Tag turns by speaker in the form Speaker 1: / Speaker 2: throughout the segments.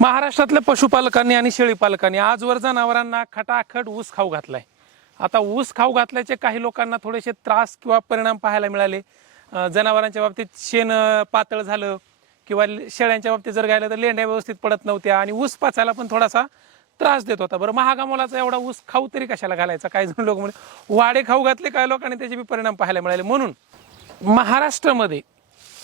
Speaker 1: महाराष्ट्रातल्या पशुपालकांनी आणि शेळीपालकांनी आजवर जनावरांना खटाखट ऊस खाऊ घातलाय. आता ऊस खाऊ घातल्याचे काही लोकांना थोडेसे त्रास किंवा परिणाम पाहायला मिळाले. जनावरांच्या बाबतीत शेण पातळ झालं किंवा शेळ्यांच्या बाबतीत जर गायला तर लेंड्या व्यवस्थित पडत नव्हत्या आणि ऊस पाचायला पण थोडासा त्रास देत होता. बरं महागा मोलाचा एवढा ऊस खाऊ तरी कशाला घालायचा? काही जण लोक म्हणजे वाडे खाऊ घातले काही लोकांनी? त्याचे बी परिणाम पाहायला मिळाले. म्हणून महाराष्ट्रामध्ये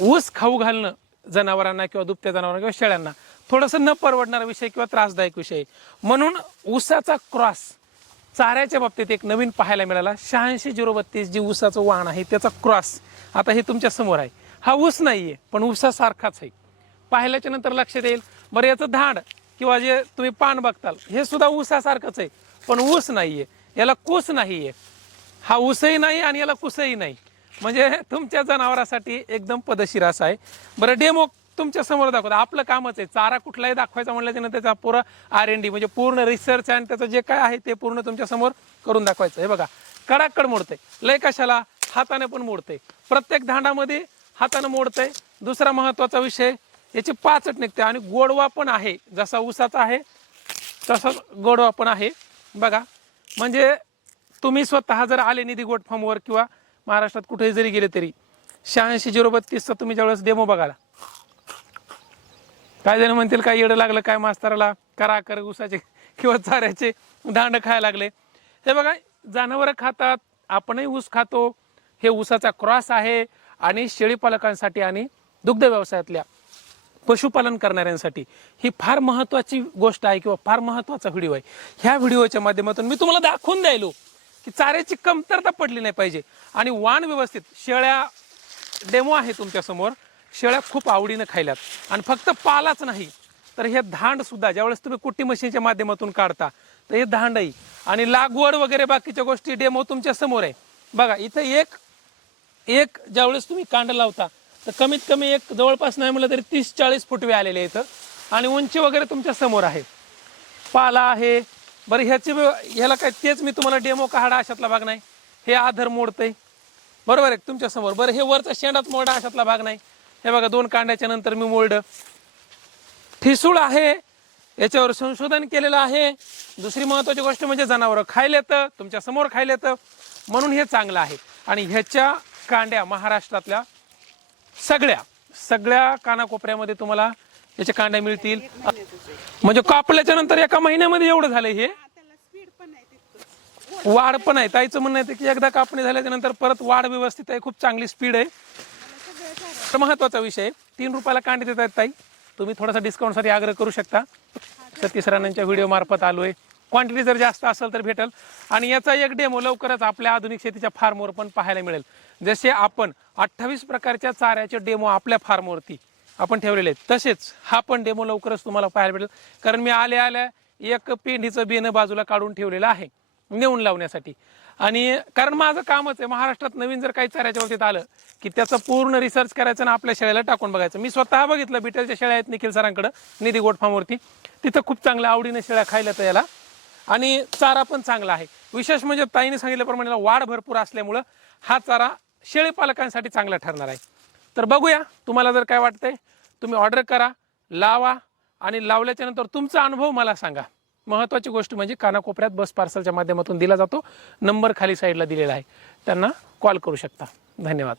Speaker 1: ऊस खाऊ घालणं जनावरांना किंवा दुभत्या जनावरांना किंवा शेळ्यांना. थोडंसं न परवडणारा विषय किंवा त्रासदायक विषय. आहे. म्हणून ऊसाचा क्रॉस चाऱ्याच्या बाबतीत एक नवीन पाहायला मिळाला. शहाऐंशी झिरो बत्तीस जी ऊसाचं वाहन आहे त्याचा क्रॉस. आता हे तुमच्यासमोर आहे. हा ऊस नाही आहे पण ऊसासारखाच आहे. पाहिल्याच्या नंतर लक्षात येईल. बरं याचं धाड किंवा जे तुम्ही पान बघताल हे सुद्धा ऊसासारखंच आहे पण ऊस नाहीये. याला कुस नाहीये. हा ऊसही नाही आणि याला कुसही नाही. म्हणजे तुमच्या जनावरासाठी एकदम पदशीर असा आहे. बरं डेमो तुमच्यासमोर दाखवता. आपलं कामच आहे. चारा कुठलाही दाखवायचा म्हणल्याच्या त्याचा पुरा आर एन डी म्हणजे पूर्ण रिसर्च आणि त्याचं जे काय आहे ते पूर्ण तुमच्यासमोर करून दाखवायचं. हे बघा कडाकड मोडते लय कशाला? हाताने पण मोडते प्रत्येक धांडामध्ये हाताने मोडते दुसरा महत्त्वाचा विषय याची पाचट निघते. आणि गोडवा पण आहे. जसा ऊसाचा आहे तसा गोडवा पण आहे. बघा म्हणजे तुम्ही स्वतः जर आले निधी गोट फॉर्मवर किंवा महाराष्ट्रात कुठेही जरी गेले तरी शहाऐंशी झिरो बत्तीसचा तुम्ही ज्यावेळेस डेमो बघाला काय जण म्हणतील काय येडं लागलं काय मास्तराला करा कर ऊसाचे किंवा चाऱ्याचे दांड खायला लागले. हे बघा जनावरं खातात आपणही ऊस खातो हे ऊसाचा क्रॉस आहे आणि शेळीपालकांसाठी आणि दुग्ध व्यवसायातल्या पशुपालन करणाऱ्यांसाठी ही फार महत्वाची गोष्ट आहे किंवा फार महत्त्वाचा व्हिडिओ आहे. ह्या व्हिडिओच्या माध्यमातून मी तुम्हाला दाखवून द्यायलो. की चाऱ्याची कमतरता पडली नाही पाहिजे. आणि वाण व्यवस्थित शेळ्या डेमो आहे तुमच्यासमोर शेळ्या खूप आवडीनं खायल्यात. आणि फक्त पालाच नाही तर हे धांडसुद्धा ज्यावेळेस तुम्ही कुट्टी मशीनच्या माध्यमातून काढता तर हे धांडही. आणि लागवड वगैरे बाकीच्या गोष्टी डेमो तुमच्यासमोर आहे. बघा इथं एक एक ज्यावेळेस तुम्ही कांड लावता तर कमीत कमी एक जवळपास नाही म्हणलं तरी तीस चाळीस फुटवे आलेले इथं आणि उंची वगैरे तुमच्यासमोर आहे. पाला आहे बरं ह्याची ह्याला काय तेच मी तुम्हाला डेमो काढा अशातला भाग नाही. हे आधर मोडतंय. बरोबर आहे तुमच्यासमोर बरं हे वरचा शेणात मोडा अशातला भाग नाही. हे बघा दोन कांड्याच्या नंतर मी मोल्ड ठिसूळ आहे. याच्यावर संशोधन केलेलं आहे. दुसरी महत्वाची गोष्ट म्हणजे जनावरं खायला येतं तुमच्यासमोर खायला येतं. म्हणून हे चांगलं आहे. आणि ह्याच्या कांड्या महाराष्ट्रातल्या सगळ्या सगळ्या कानाकोपऱ्यामध्ये तुम्हाला याच्या कांड्या मिळतील. म्हणजे कापल्याच्या नंतर एका महिन्यामध्ये एवढं झालं हे?
Speaker 2: त्याला स्पीड पण आहे तितकंच
Speaker 1: वाढ पण आहे. ताईचं म्हणणं आहे की एकदा कापणी झाल्याच्यानंतर परत वाढ व्यवस्थित आहे. खूप चांगली स्पीड आहे. तर महत्त्वाचा विषय. तीन रुपयाला कांडे देत आहेत ताई. तुम्ही थोडासा डिस्काउंटसाठी आग्रह करू शकता. सतीश राणांच्या व्हिडिओ मार्फत आलोय. क्वांटिटी जर जास्त असेल तर भेटेल. आणि याचा एक डेमो लवकरच आपल्या आधुनिक शेतीच्या फार्मवर पण पाहायला मिळेल. जसे आपण अठ्ठावीस प्रकारच्या चाऱ्याचे डेमो आपल्या फार्मवरती आपण ठेवलेले आहेत. तसेच हा पण डेमो लवकरच तुम्हाला पाहायला भेटेल. कारण मी आल्या आल्या एक पेंडीचं बेनं बाजूला काढून ठेवलेलं आहे. नेऊन लावण्यासाठी. आणि कारण माझं कामच आहे. महाराष्ट्रात नवीन जर काही चाऱ्याच्या बाबतीत आलं की त्याचं पूर्ण रिसर्च करायचं आणि आपल्या शेळ्याला टाकून बघायचं. मी स्वतः बघितलं बिटेलच्या शेळ्या आहेत निखिल सरांकडं निधी गोट फार्मवरती तिथं खूप चांगल्या आवडीने शेळ्या खायला तर याला आणि चारा पण चांगला आहे. विशेष म्हणजे ताईने सांगितल्याप्रमाणे वाढ भरपूर असल्यामुळं हा चारा शेळी पालकांसाठी चांगला ठरणार आहे. तर बघूया तुम्हाला जर काय वाटतंय तुम्ही ऑर्डर करा लावा आणि लावल्याच्या नंतर तुमचा अनुभव मला सांगा. महत्वाची गोष्ट म्हणजे कानाकोपऱ्यात बस पार्सलच्या माध्यमातून दिला जातो. नंबर खाली साईडला दिलेला आहे. त्यांना कॉल करू शकता. धन्यवाद.